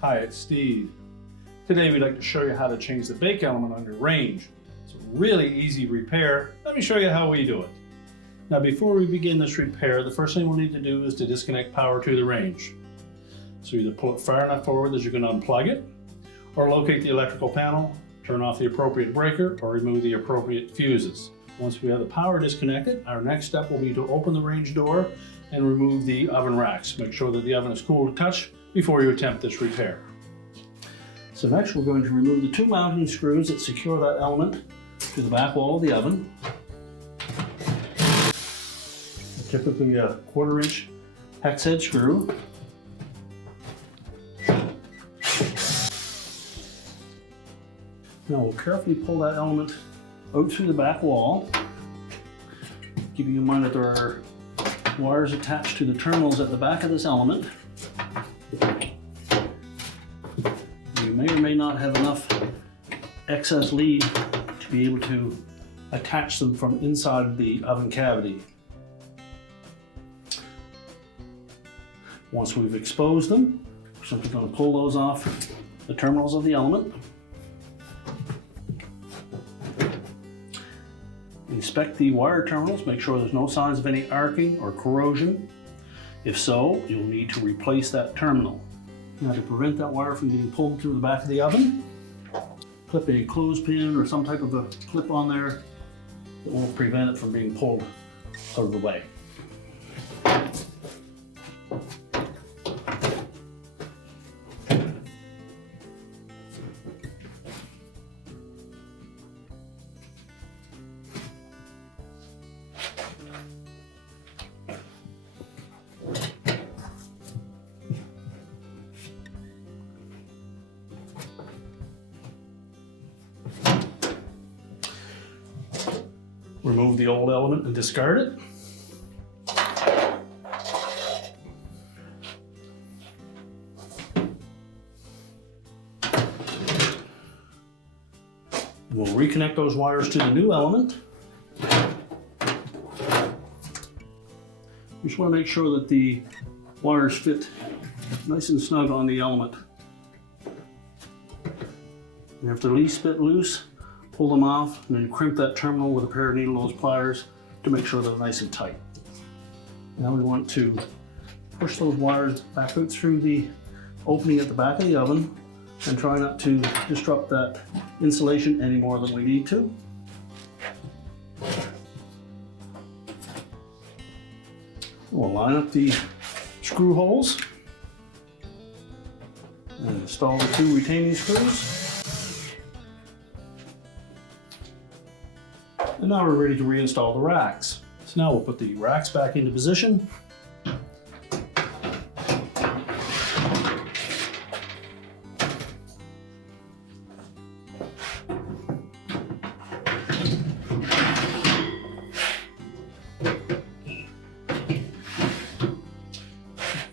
Hi, it's Steve. Today we'd like to show you how to change the bake element on your range. It's a really easy repair. Let me show you how we do it. Now before we begin this repair, the first thing we'll need to do is to disconnect power to the range. So either pull it far enough forward that you can unplug it, or locate the electrical panel, turn off the appropriate breaker, or remove the appropriate fuses. Once we have the power disconnected, our next step will be to open the range door and remove the oven racks. Make sure that the oven is cool to touch before you attempt this repair. So next we're going to remove the two mounting screws that secure that element to the back wall of the oven. Typically a 1/4 inch hex head screw. Now we'll carefully pull that element out through the back wall, keeping in mind that there are wires attached to the terminals at the back of this element. You may or may not have enough excess lead to be able to attach them from inside the oven cavity. Once we've exposed them, we're simply going to pull those off the terminals of the element. Inspect the wire terminals, make sure there's no signs of any arcing or corrosion. If so, you'll need to replace that terminal. Now to prevent that wire from being pulled through the back of the oven, clip a clothespin or some type of a clip on there that will prevent it from being pulled out of the way. Remove the old element and discard it. We'll reconnect those wires to the new element. You just want to make sure that the wires fit nice and snug on the element. And if they're least bit loose, pull them off and then crimp that terminal with a pair of needle nose pliers to make sure they're nice and tight. Now we want to push those wires back out through the opening at the back of the oven and try not to disrupt that insulation any more than we need to. We'll line up the screw holes and install the two retaining screws. And now we're ready to reinstall the racks. So now we'll put the racks back into position.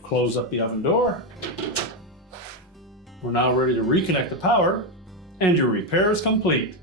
Close up the oven door. We're now ready to reconnect the power, and your repair is complete.